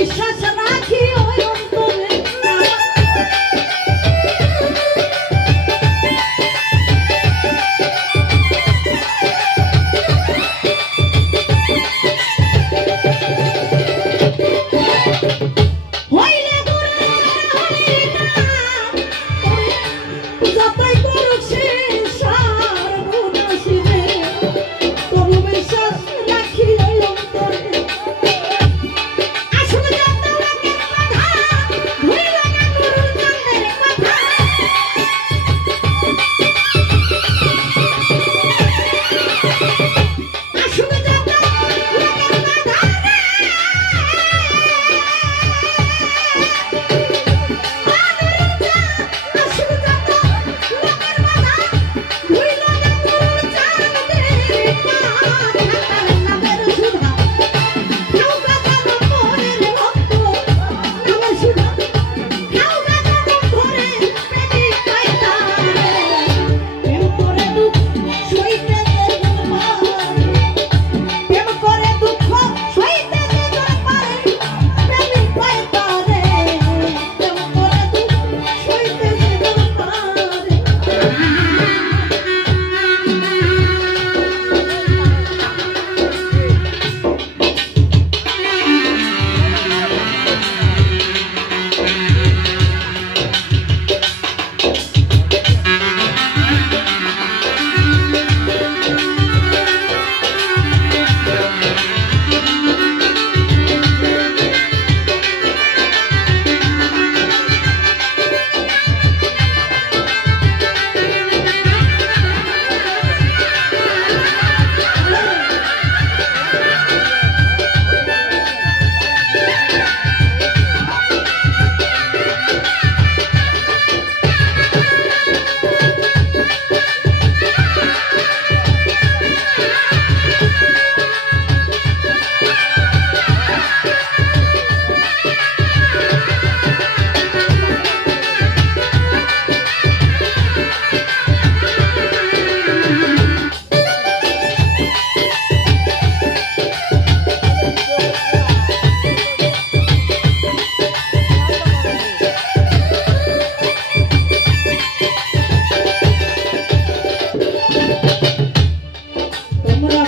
বিশ্বাস রাখি ওই অন্তরে হইলে গুরু হরি নাম যত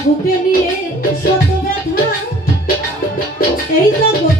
বুকে নিয়ে শত ব্যথা। এই জগৎ